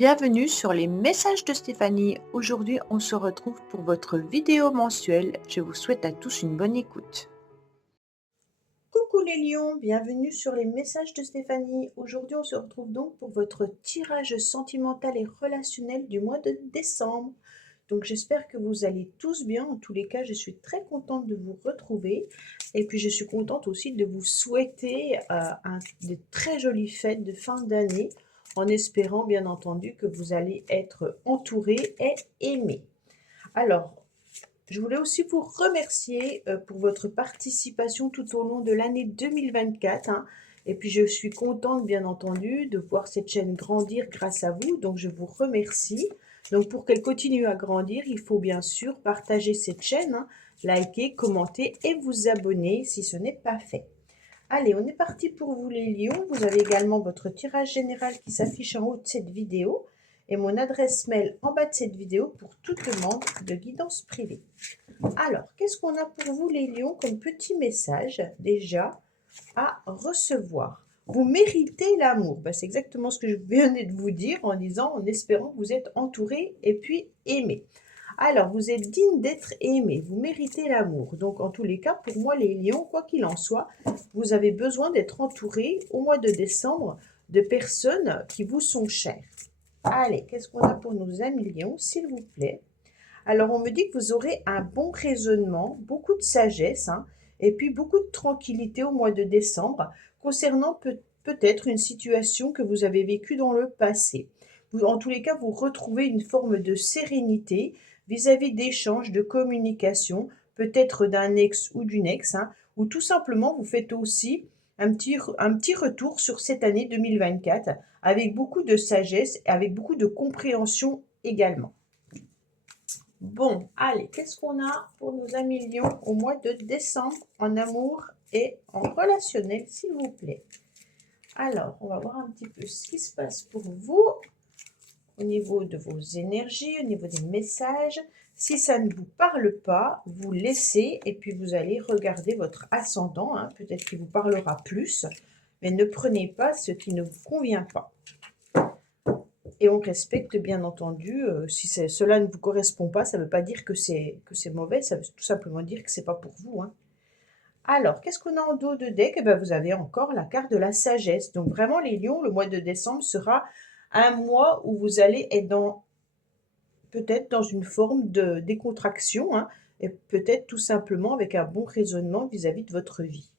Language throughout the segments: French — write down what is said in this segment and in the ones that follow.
Bienvenue sur les messages de Stéphanie. Aujourd'hui, on se retrouve pour votre vidéo mensuelle. Je vous souhaite à tous une bonne écoute. Coucou les lions, bienvenue sur les messages de Stéphanie. Aujourd'hui, on se retrouve donc pour votre tirage sentimental et relationnel du mois de décembre. Donc j'espère que vous allez tous bien. En tous les cas, je suis très contente de vous retrouver. Et puis je suis contente aussi de vous souhaiter de très jolies fêtes de fin d'année, en espérant bien entendu que vous allez être entourés et aimés. Alors, je voulais aussi vous remercier pour votre participation tout au long de l'année 2024, hein. Et puis je suis contente bien entendu de voir cette chaîne grandir grâce à vous. Donc je vous remercie. Donc pour qu'elle continue à grandir, il faut bien sûr partager cette chaîne, hein, liker, commenter et vous abonner si ce n'est pas fait. Allez, on est parti pour vous les lions. Vous avez également votre tirage général qui s'affiche en haut de cette vidéo et mon adresse mail en bas de cette vidéo pour toute demande de guidance privée. Alors, qu'est-ce qu'on a pour vous les lions comme petit message déjà à recevoir? Vous méritez l'amour. C'est exactement ce que je venais de vous dire en disant, en espérant que vous êtes entouré et puis aimé. Alors, vous êtes digne d'être aimé, vous méritez l'amour. Donc, en tous les cas, pour moi, les lions, quoi qu'il en soit, vous avez besoin d'être entouré au mois de décembre de personnes qui vous sont chères. Allez, qu'est-ce qu'on a pour nos amis lions, s'il vous plaît? Alors, on me dit que vous aurez un bon raisonnement, beaucoup de sagesse, hein, et puis beaucoup de tranquillité au mois de décembre concernant peut-être une situation que vous avez vécue dans le passé. En tous les cas, vous retrouvez une forme de sérénité vis-à-vis d'échanges, de communication, peut-être d'un ex ou d'une ex, hein, ou tout simplement vous faites aussi un petit retour sur cette année 2024 avec beaucoup de sagesse et avec beaucoup de compréhension également. Bon, allez, qu'est-ce qu'on a pour nos amis lions au mois de décembre en amour et en relationnel, s'il vous plaît? Alors, on va voir un petit peu ce qui se passe pour vous au niveau de vos énergies, au niveau des messages. Si ça ne vous parle pas, vous laissez et puis vous allez regarder votre ascendant, hein, peut-être qu'il vous parlera plus, mais ne prenez pas ce qui ne vous convient pas. Et on respecte bien entendu, si cela ne vous correspond pas, ça ne veut pas dire que c'est mauvais, ça veut tout simplement dire que c'est pas pour vous, hein. Alors, qu'est-ce qu'on a en dos de deck? Eh ben, vous avez encore la carte de la sagesse. Donc vraiment les lions, le mois de décembre sera un mois où vous allez être peut-être dans une forme de décontraction, hein, et peut-être tout simplement avec un bon raisonnement vis-à-vis de votre vie.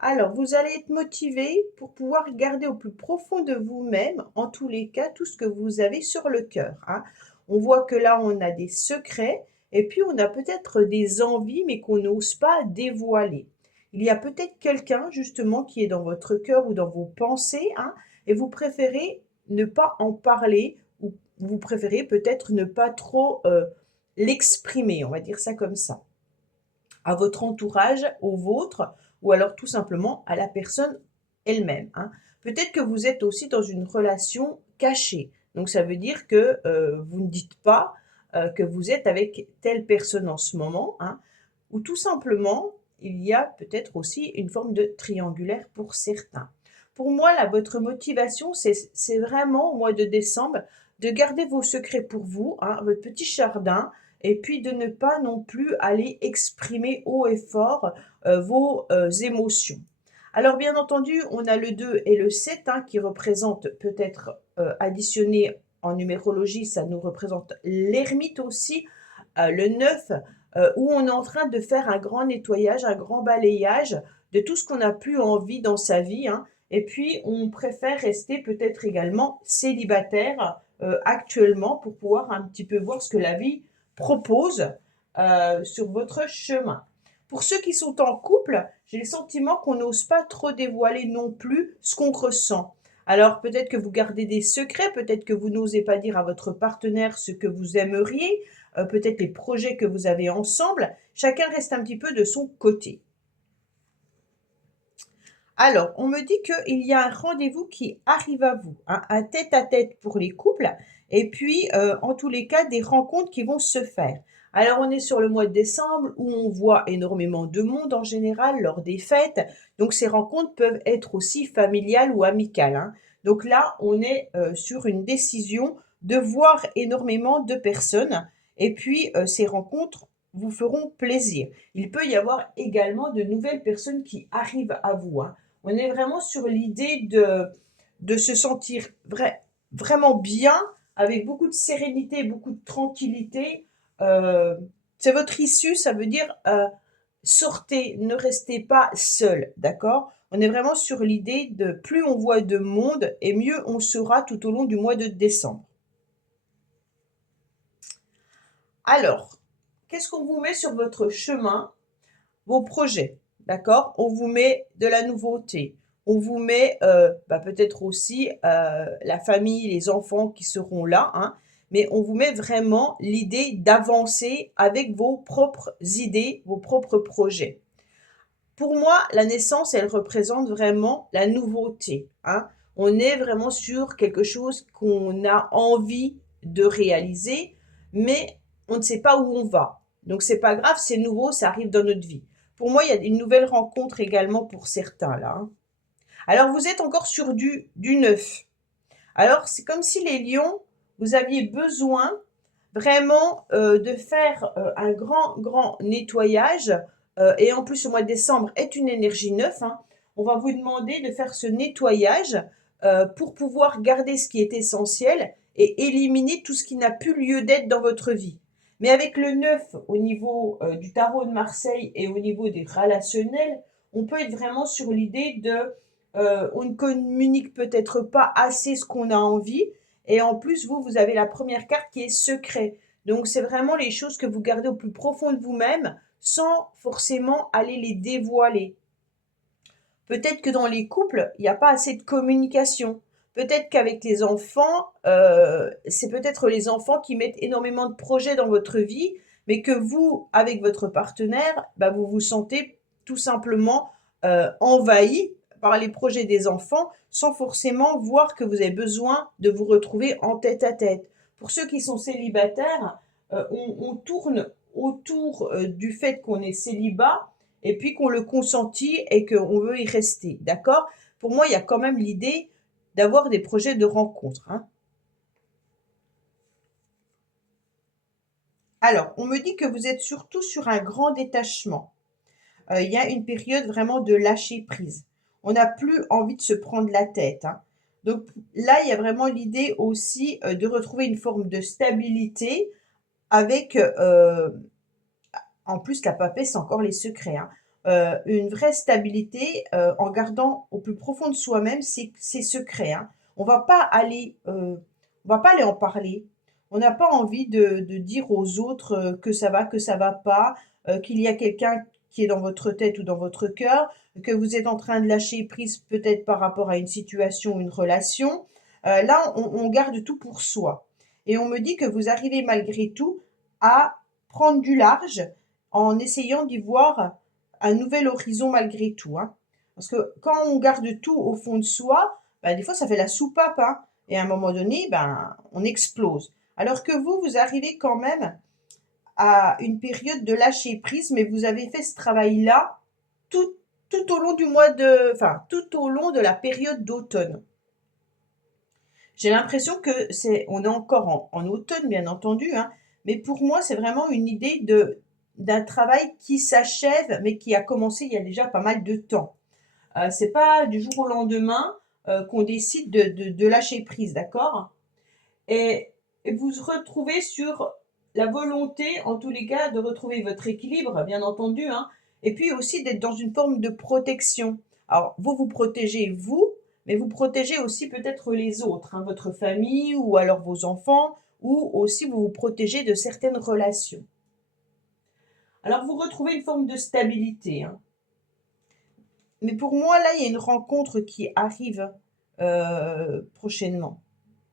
Alors, vous allez être motivé pour pouvoir garder au plus profond de vous-même, en tous les cas, tout ce que vous avez sur le cœur, hein. On voit que là, on a des secrets et puis on a peut-être des envies, mais qu'on n'ose pas dévoiler. Il y a peut-être quelqu'un, justement, qui est dans votre cœur ou dans vos pensées, hein, et vous préférez ne pas en parler ou vous préférez peut-être ne pas trop l'exprimer, on va dire ça comme ça, à votre entourage, au vôtre, ou alors tout simplement à la personne elle-même, hein. Peut-être que vous êtes aussi dans une relation cachée. Donc ça veut dire que vous ne dites pas que vous êtes avec telle personne en ce moment, hein, ou tout simplement, il y a peut-être aussi une forme de triangulaire pour certains. Pour moi, là, votre motivation, c'est vraiment au mois de décembre de garder vos secrets pour vous, hein, votre petit jardin, et puis de ne pas non plus aller exprimer haut et fort vos émotions. Alors bien entendu, on a le 2 et le 7, hein, qui représentent peut-être additionnés en numérologie, ça nous représente l'ermite aussi, le 9, où on est en train de faire un grand nettoyage, un grand balayage de tout ce qu'on n'a plus envie dans sa vie, hein. Et puis, on préfère rester peut-être également célibataire actuellement pour pouvoir un petit peu voir ce que la vie propose sur votre chemin. Pour ceux qui sont en couple, j'ai le sentiment qu'on n'ose pas trop dévoiler non plus ce qu'on ressent. Alors peut-être que vous gardez des secrets, peut-être que vous n'osez pas dire à votre partenaire ce que vous aimeriez, peut-être les projets que vous avez ensemble. Chacun reste un petit peu de son côté. Alors, on me dit qu'il y a un rendez-vous qui arrive à vous, hein, un tête-à-tête pour les couples, et puis, en tous les cas, des rencontres qui vont se faire. Alors, on est sur le mois de décembre où on voit énormément de monde en général lors des fêtes, donc ces rencontres peuvent être aussi familiales ou amicales, hein. Donc là, on est sur une décision de voir énormément de personnes et puis ces rencontres vous feront plaisir. Il peut y avoir également de nouvelles personnes qui arrivent à vous, hein. On est vraiment sur l'idée de se sentir vraiment bien, avec beaucoup de sérénité, beaucoup de tranquillité. Euh, c'est votre issue, ça veut dire sortez, ne restez pas seul, d'accord? On est vraiment sur l'idée de plus on voit de monde et mieux on sera tout au long du mois de décembre. Alors, qu'est-ce qu'on vous met sur votre chemin? Vos projets, d'accord? On vous met de la nouveauté. On vous met peut-être aussi la famille, les enfants qui seront là, hein, mais on vous met vraiment l'idée d'avancer avec vos propres idées, vos propres projets. Pour moi, la naissance, elle représente vraiment la nouveauté, hein. On est vraiment sur quelque chose qu'on a envie de réaliser, mais on ne sait pas où on va. Donc c'est pas grave, c'est nouveau, ça arrive dans notre vie. Pour moi, il y a une nouvelle rencontre également pour certains là, hein. Alors vous êtes encore sur du neuf. Alors c'est comme si les lions, vous aviez besoin vraiment de faire un grand nettoyage. Et en plus, le mois de décembre est une énergie neuve, hein. On va vous demander de faire ce nettoyage pour pouvoir garder ce qui est essentiel et éliminer tout ce qui n'a plus lieu d'être dans votre vie. Mais avec le 9 au niveau du tarot de Marseille et au niveau des relationnels, on peut être vraiment sur l'idée de on ne communique peut-être pas assez ce qu'on a envie. Et en plus, vous avez la première carte qui est secret. Donc, c'est vraiment les choses que vous gardez au plus profond de vous-même sans forcément aller les dévoiler. Peut-être que dans les couples, il n'y a pas assez de communication. Peut-être qu'avec les enfants, c'est peut-être les enfants qui mettent énormément de projets dans votre vie, mais que vous, avec votre partenaire, vous vous sentez tout simplement envahi par les projets des enfants sans forcément voir que vous avez besoin de vous retrouver en tête à tête. Pour ceux qui sont célibataires, on tourne autour du fait qu'on est célibat et puis qu'on le consentit et qu'on veut y rester, d'accord? Pour moi, il y a quand même l'idée d'avoir des projets de rencontre, hein. Alors, on me dit que vous êtes surtout sur un grand détachement. Il y a une période vraiment de lâcher prise. On n'a plus envie de se prendre la tête, hein. Donc là, il y a vraiment l'idée aussi de retrouver une forme de stabilité avec, en plus, la papesse, c'est encore les secrets, hein. Une vraie stabilité en gardant au plus profond de soi-même ses secrets, hein. On va pas aller, on va pas aller en parler. On n'a pas envie de dire aux autres que ça va pas, qu'il y a quelqu'un qui est dans votre tête ou dans votre cœur, que vous êtes en train de lâcher prise peut-être par rapport à une situation ou une relation. Là, on garde tout pour soi. Et on me dit que vous arrivez malgré tout à prendre du large en essayant d'y voir un nouvel horizon malgré tout, hein. Parce que quand on garde tout au fond de soi, des fois ça fait la soupape, hein, et à un moment donné, on explose. Alors que vous arrivez quand même à une période de lâcher prise, mais vous avez fait ce travail-là tout, tout au long tout au long de la période d'automne. J'ai l'impression que on est encore en automne, bien entendu, hein, mais pour moi, c'est vraiment une idée d'un travail qui s'achève, mais qui a commencé il y a déjà pas mal de temps. C'est pas du jour au lendemain qu'on décide de lâcher prise, d'accord? Et vous vous retrouvez sur la volonté, en tous les cas, de retrouver votre équilibre, bien entendu, hein, et puis aussi d'être dans une forme de protection. Alors, vous protégez vous, mais vous protégez aussi peut-être les autres, hein, votre famille ou alors vos enfants, ou aussi vous vous protégez de certaines relations. Alors, vous retrouvez une forme de stabilité, hein. Mais pour moi, là, il y a une rencontre qui arrive prochainement.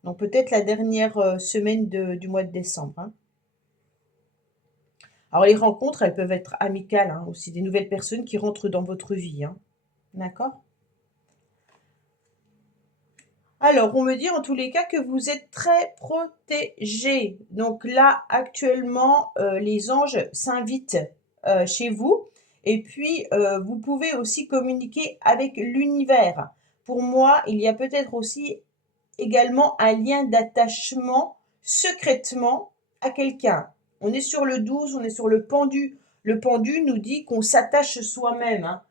Donc peut-être la dernière semaine du mois de décembre, hein. Alors les rencontres, elles peuvent être amicales, hein, aussi des nouvelles personnes qui rentrent dans votre vie, hein. D'accord? Alors, on me dit en tous les cas que vous êtes très protégé. Donc là, actuellement, les anges s'invitent chez vous. Et puis, vous pouvez aussi communiquer avec l'univers. pour moi, il y a peut-être aussi également un lien d'attachement secrètement à quelqu'un. On est sur le 12, on est sur le pendu. Le pendu nous dit qu'on s'attache soi-même, hein.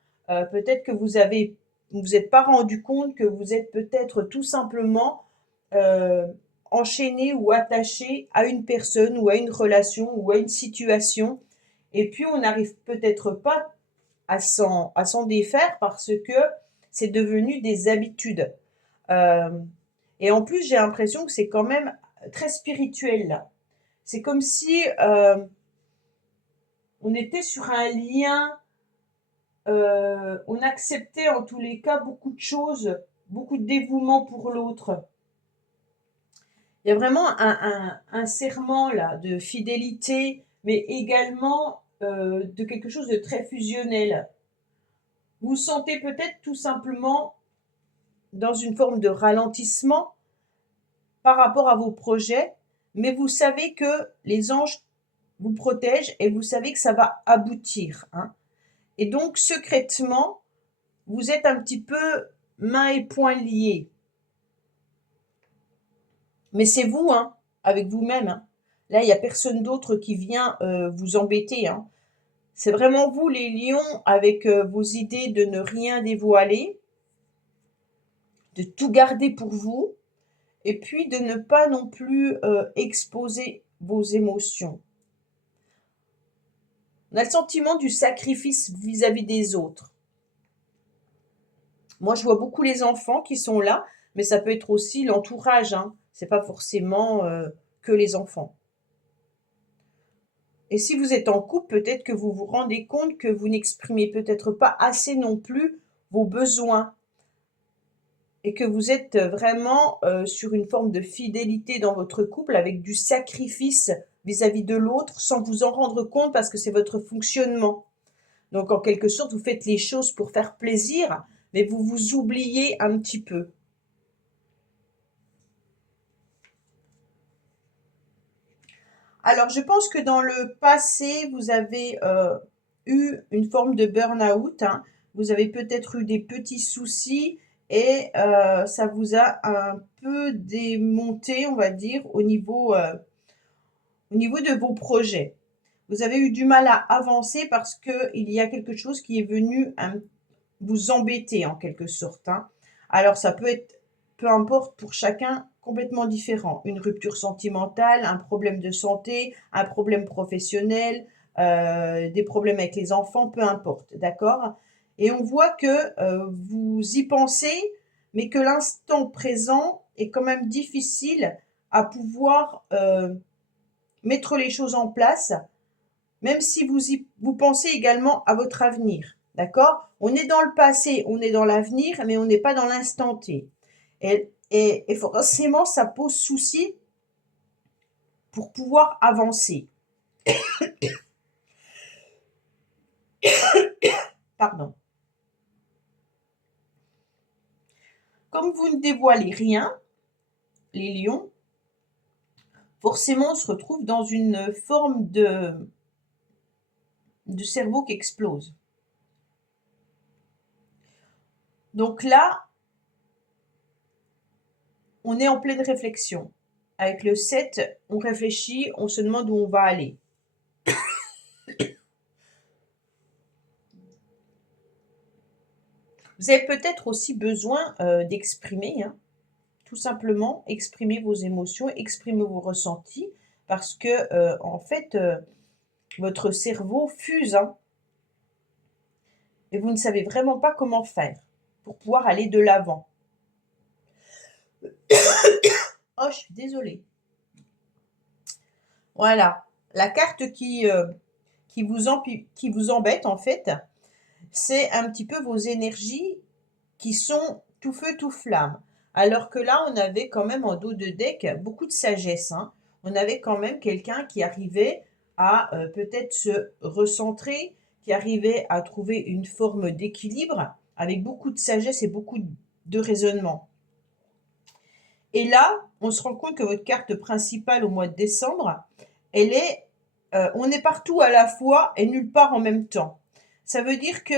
Peut-être que vous êtes pas rendu compte que vous êtes peut-être tout simplement euh, enchaîné ou attaché à une personne ou à une relation ou à une situation. Et puis on n'arrive peut-être pas à s'en défaire parce que c'est devenu des habitudes. Euh, et en plus, j'ai l'impression que c'est quand même très spirituel là. C'est comme si on était sur un lien, on acceptait en tous les cas beaucoup de choses, beaucoup de dévouement pour l'autre. Il y a vraiment un serment là de fidélité, mais également de quelque chose de très fusionnel. Vous vous sentez peut-être tout simplement dans une forme de ralentissement par rapport à vos projets, mais vous savez que les anges vous protègent et vous savez que ça va aboutir, hein. Et donc, secrètement, vous êtes un petit peu mains et poings liés. Mais c'est vous, hein, avec vous-même, hein. Là, il n'y a personne d'autre qui vient vous embêter, hein. C'est vraiment vous, les lions, avec vos idées de ne rien dévoiler, de tout garder pour vous, et puis de ne pas non plus exposer vos émotions. On a le sentiment du sacrifice vis-à-vis des autres. Moi, je vois beaucoup les enfants qui sont là, mais ça peut être aussi l'entourage, hein. C'est pas forcément que les enfants. Et si vous êtes en couple, peut-être que vous vous rendez compte que vous n'exprimez peut-être pas assez non plus vos besoins et que vous êtes vraiment sur une forme de fidélité dans votre couple avec du sacrifice vis-à-vis de l'autre sans vous en rendre compte parce que c'est votre fonctionnement. Donc en quelque sorte, vous faites les choses pour faire plaisir, mais vous vous oubliez un petit peu. Alors, je pense que dans le passé, vous avez eu une forme de burn-out, hein. Vous avez peut-être eu des petits soucis et ça vous a un peu démonté, on va dire, au niveau de vos projets. Vous avez eu du mal à avancer parce qu'il y a quelque chose qui est venu vous embêter en quelque sorte, hein. Alors, ça peut être, peu importe, pour chacun, complètement différent. Une rupture sentimentale, un problème de santé, un problème professionnel, des problèmes avec les enfants, peu importe, d'accord? Et on voit que vous y pensez, mais que l'instant présent est quand même difficile à pouvoir mettre les choses en place, même si vous pensez également à votre avenir. D'accord? On est dans le passé, on est dans l'avenir, mais on n'est pas dans l'instant T. Et forcément, ça pose souci pour pouvoir avancer. Pardon. Comme vous ne dévoilez rien, les lions, forcément, on se retrouve dans une forme de cerveau qui explose. Donc là, on est en pleine réflexion. Avec le 7, on réfléchit, on se demande où on va aller. Vous avez peut-être aussi besoin d'exprimer, hein, tout simplement, exprimer vos émotions, exprimer vos ressentis, parce que, en fait, votre cerveau fuse, hein, et vous ne savez vraiment pas comment faire pour pouvoir aller de l'avant. Oh, je suis désolée. Voilà. La carte qui vous embête, en fait, c'est un petit peu vos énergies qui sont tout feu, tout flamme. Alors que là, on avait quand même en dos de deck beaucoup de sagesse, hein. On avait quand même quelqu'un qui arrivait à peut-être se recentrer, qui arrivait à trouver une forme d'équilibre avec beaucoup de sagesse et beaucoup de raisonnement. Et là, on se rend compte que votre carte principale au mois de décembre, elle est on est partout à la fois et nulle part en même temps. Ça veut dire que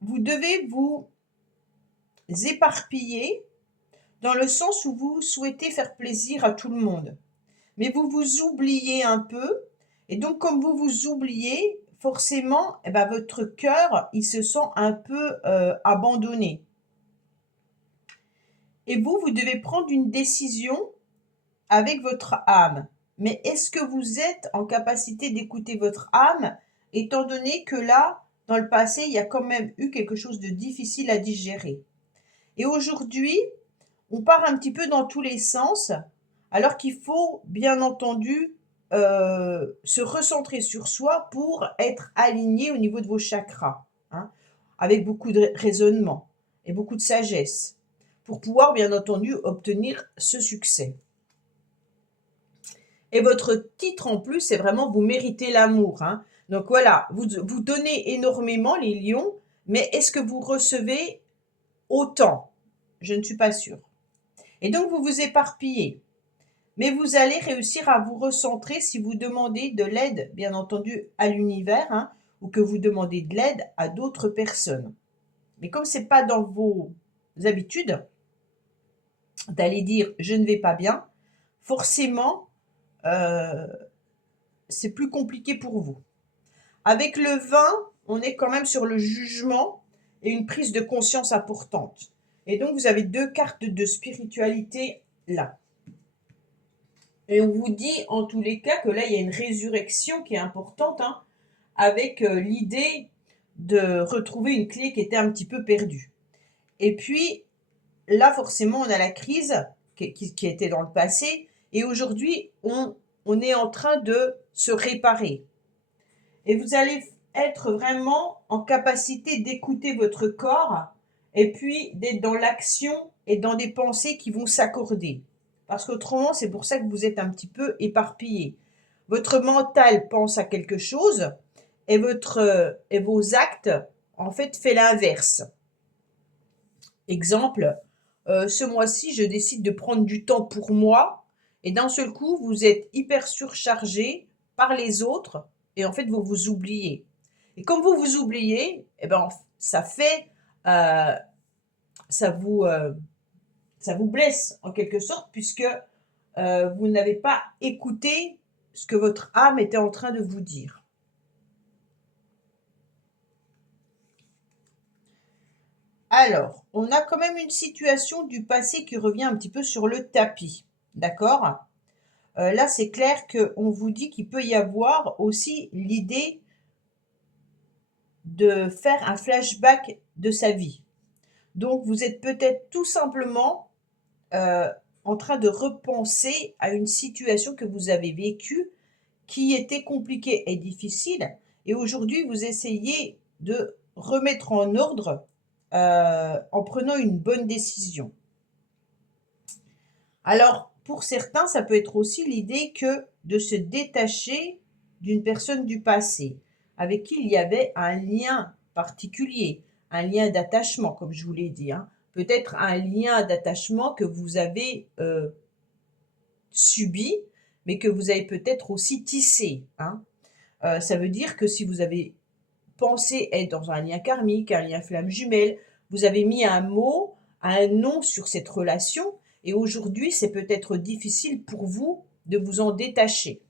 vous devez vous éparpillé dans le sens où vous souhaitez faire plaisir à tout le monde. Mais vous vous oubliez un peu. Et donc, comme vous vous oubliez, forcément, eh ben, votre cœur, il se sent un peu abandonné. Et vous devez prendre une décision avec votre âme. Mais est-ce que vous êtes en capacité d'écouter votre âme, étant donné que là, dans le passé, il y a quand même eu quelque chose de difficile à digérer. Et aujourd'hui, on part un petit peu dans tous les sens, alors qu'il faut bien entendu se recentrer sur soi pour être aligné au niveau de vos chakras, hein, avec beaucoup de raisonnement et beaucoup de sagesse, pour pouvoir bien entendu obtenir ce succès. Et votre titre en plus, c'est vraiment vous méritez l'amour, hein. Donc voilà, vous donnez énormément les lions, mais est-ce que vous recevez autant? Je ne suis pas sûre. Et donc vous vous éparpillez. Mais vous allez réussir à vous recentrer si vous demandez de l'aide, bien entendu, à l'univers, hein, ou que vous demandez de l'aide à d'autres personnes. Mais comme ce n'est pas dans vos habitudes d'aller dire « je ne vais pas bien », forcément, c'est plus compliqué pour vous. Avec le 20, on est quand même sur le jugement et une prise de conscience importante. Et donc, vous avez 2 cartes de spiritualité là. Et on vous dit en tous les cas que là, il y a une résurrection qui est importante, hein, avec l'idée de retrouver une clé qui était un petit peu perdue. Et puis, là, forcément, on a la crise qui était dans le passé. Et aujourd'hui, on est en train de se réparer. Et vous allez être vraiment en capacité d'écouter votre corps et puis d'être dans l'action et dans des pensées qui vont s'accorder. Parce qu'autrement, c'est pour ça que vous êtes un petit peu éparpillé. Votre mental pense à quelque chose et vos actes, en fait, fait l'inverse. Exemple, ce mois-ci, je décide de prendre du temps pour moi et d'un seul coup, vous êtes hyper surchargé par les autres et en fait, vous vous oubliez. Et comme vous vous oubliez, eh ben, ça fait, ça vous blesse en quelque sorte puisque vous n'avez pas écouté ce que votre âme était en train de vous dire. Alors, on a quand même une situation du passé qui revient un petit peu sur le tapis, d'accord? Là, c'est clair qu'on vous dit qu'il peut y avoir aussi l'idée de faire un flashback de sa vie. Donc, vous êtes peut-être tout simplement en train de repenser à une situation que vous avez vécue qui était compliquée et difficile. Et aujourd'hui, vous essayez de remettre en ordre en prenant une bonne décision. Alors, pour certains, ça peut être aussi l'idée que de se détacher d'une personne du passé, avec qui il y avait un lien particulier, un lien d'attachement, comme je vous l'ai dit, hein. Peut-être un lien d'attachement que vous avez subi, mais que vous avez peut-être aussi tissé, hein. Ça veut dire que si vous avez pensé être dans un lien karmique, un lien flamme jumelle, vous avez mis un mot, un nom sur cette relation, et aujourd'hui, c'est peut-être difficile pour vous de vous en détacher.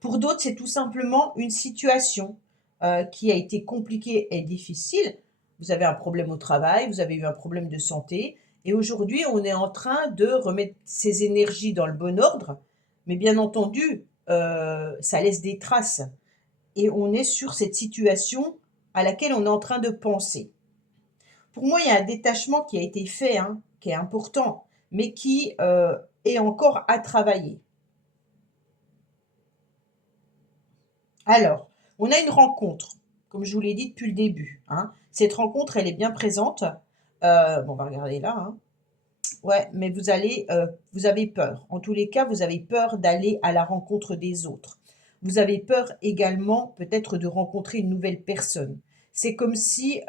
Pour d'autres, c'est tout simplement une situation qui a été compliquée et difficile. Vous avez un problème au travail, vous avez eu un problème de santé, et aujourd'hui, on est en train de remettre ces énergies dans le bon ordre, mais bien entendu, ça laisse des traces. Et on est sur cette situation à laquelle on est en train de penser. Pour moi, il y a un détachement qui a été fait, hein, qui est important, mais qui est encore à travailler. Alors, on a une rencontre, comme je vous l'ai dit depuis le début, hein. Cette rencontre, elle est bien présente. Bon, on va regarder là, hein. Ouais, mais vous avez peur. En tous les cas, vous avez peur d'aller à la rencontre des autres. Vous avez peur également peut-être de rencontrer une nouvelle personne. C'est comme si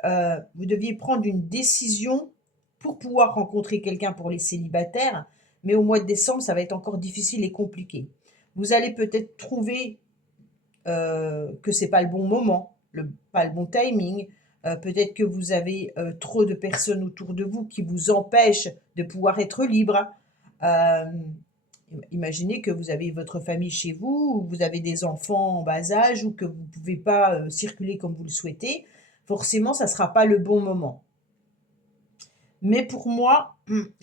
vous deviez prendre une décision pour pouvoir rencontrer quelqu'un pour les célibataires, mais au mois de décembre, ça va être encore difficile et compliqué. Vous allez peut-être trouver que c'est pas le bon moment, pas le bon timing, Peut-être que vous avez trop de personnes autour de vous qui vous empêchent de pouvoir être libre. Imaginez que vous avez votre famille chez vous, ou vous avez des enfants en bas âge, ou que vous ne pouvez pas circuler comme vous le souhaitez. Forcément, ça ne sera pas le bon moment. Mais pour moi,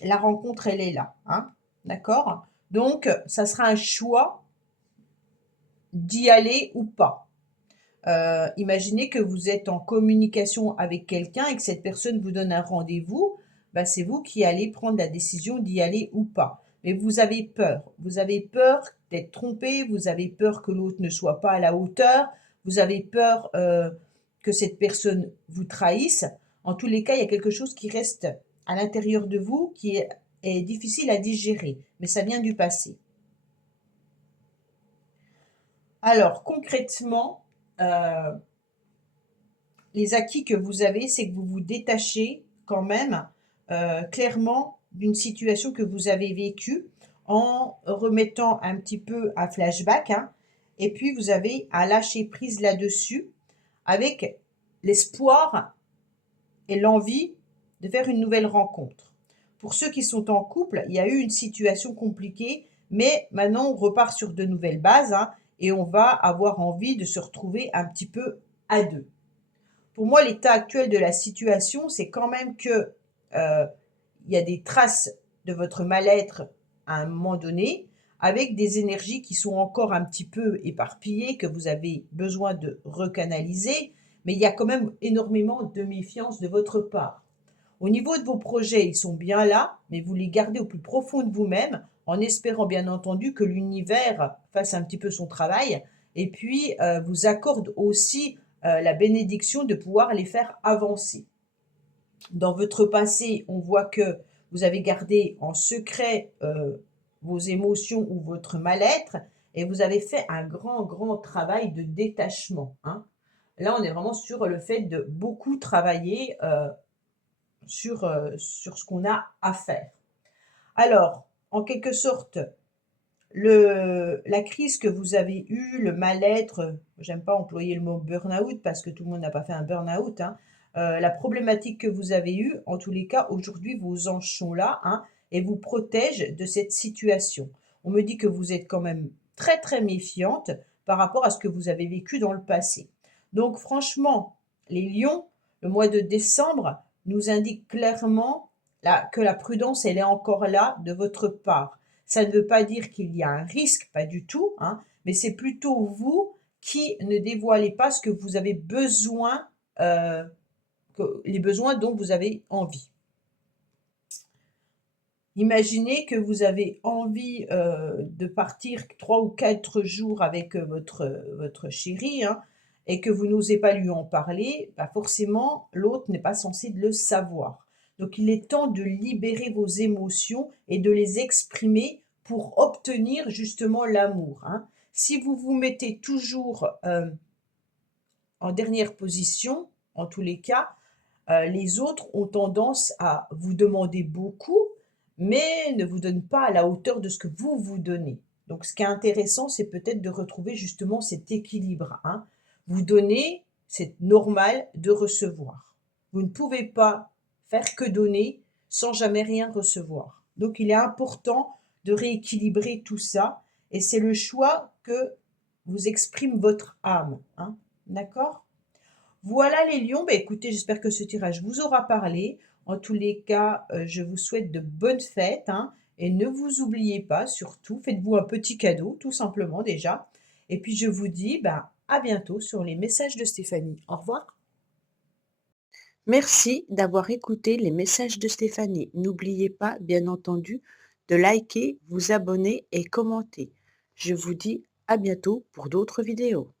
la rencontre, elle est là. Hein, d'accord? Donc, ça sera un choix d'y aller ou pas. Imaginez que vous êtes en communication avec quelqu'un et que cette personne vous donne un rendez-vous, bah, c'est vous qui allez prendre la décision d'y aller ou pas. Mais vous avez peur. Vous avez peur d'être trompé, vous avez peur que l'autre ne soit pas à la hauteur, vous avez peur que cette personne vous trahisse. En tous les cas, il y a quelque chose qui reste à l'intérieur de vous qui est difficile à digérer, mais ça vient du passé. Alors, concrètement, les acquis que vous avez, c'est que vous vous détachez quand même clairement d'une situation que vous avez vécue en remettant un petit peu un flashback, hein, et puis vous avez à lâcher prise là-dessus avec l'espoir et l'envie de faire une nouvelle rencontre. Pour ceux qui sont en couple, il y a eu une situation compliquée, mais maintenant on repart sur de nouvelles bases, hein, et on va avoir envie de se retrouver un petit peu à deux. Pour moi, l'état actuel de la situation, c'est quand même que il y a des traces de votre mal-être à un moment donné, avec des énergies qui sont encore un petit peu éparpillées, que vous avez besoin de recanaliser, mais il y a quand même énormément de méfiance de votre part. Au niveau de vos projets, ils sont bien là, mais vous les gardez au plus profond de vous-même, en espérant bien entendu que l'univers fasse un petit peu son travail, et puis vous accorde aussi la bénédiction de pouvoir les faire avancer. Dans votre passé, on voit que vous avez gardé en secret vos émotions ou votre mal-être, et vous avez fait un grand travail de détachement. Hein. Là, on est vraiment sur le fait de beaucoup travailler sur ce qu'on a à faire. Alors, en quelque sorte, la crise que vous avez eue, le mal-être, j'aime pas employer le mot burn-out parce que tout le monde n'a pas fait un burn-out, hein, la problématique que vous avez eue, en tous les cas, aujourd'hui, vos anges sont là, hein, et vous protègent de cette situation. On me dit que vous êtes quand même très méfiante par rapport à ce que vous avez vécu dans le passé. Donc franchement, les lions, le mois de décembre nous indique clairement que la prudence, elle est encore là de votre part. Ça ne veut pas dire qu'il y a un risque, pas du tout, hein, mais c'est plutôt vous qui ne dévoilez pas ce que vous avez besoin, les besoins dont vous avez envie. Imaginez que vous avez envie de partir 3 ou 4 jours avec votre chéri, hein, et que vous n'osez pas lui en parler, bah forcément, l'autre n'est pas censé le savoir. Donc il est temps de libérer vos émotions et de les exprimer pour obtenir justement l'amour. Hein. Si vous vous mettez toujours en dernière position, en tous les cas, les autres ont tendance à vous demander beaucoup, mais ne vous donnent pas à la hauteur de ce que vous vous donnez. Donc ce qui est intéressant, c'est peut-être de retrouver justement cet équilibre. Hein. Vous donnez, c'est normal de recevoir. Vous ne pouvez pas faire que donner sans jamais rien recevoir. Donc il est important de rééquilibrer tout ça, et c'est le choix que vous exprime votre âme. Hein. D'accord ? Voilà les lions, bah, écoutez, j'espère que ce tirage vous aura parlé. En tous les cas, je vous souhaite de bonnes fêtes, hein, et ne vous oubliez pas, surtout, faites-vous un petit cadeau, tout simplement déjà. Et puis je vous dis bah, à bientôt sur les messages de Stéphanie. Au revoir. Merci d'avoir écouté les messages de Stéphanie. N'oubliez pas, bien entendu, de liker, vous abonner et commenter. Je vous dis à bientôt pour d'autres vidéos.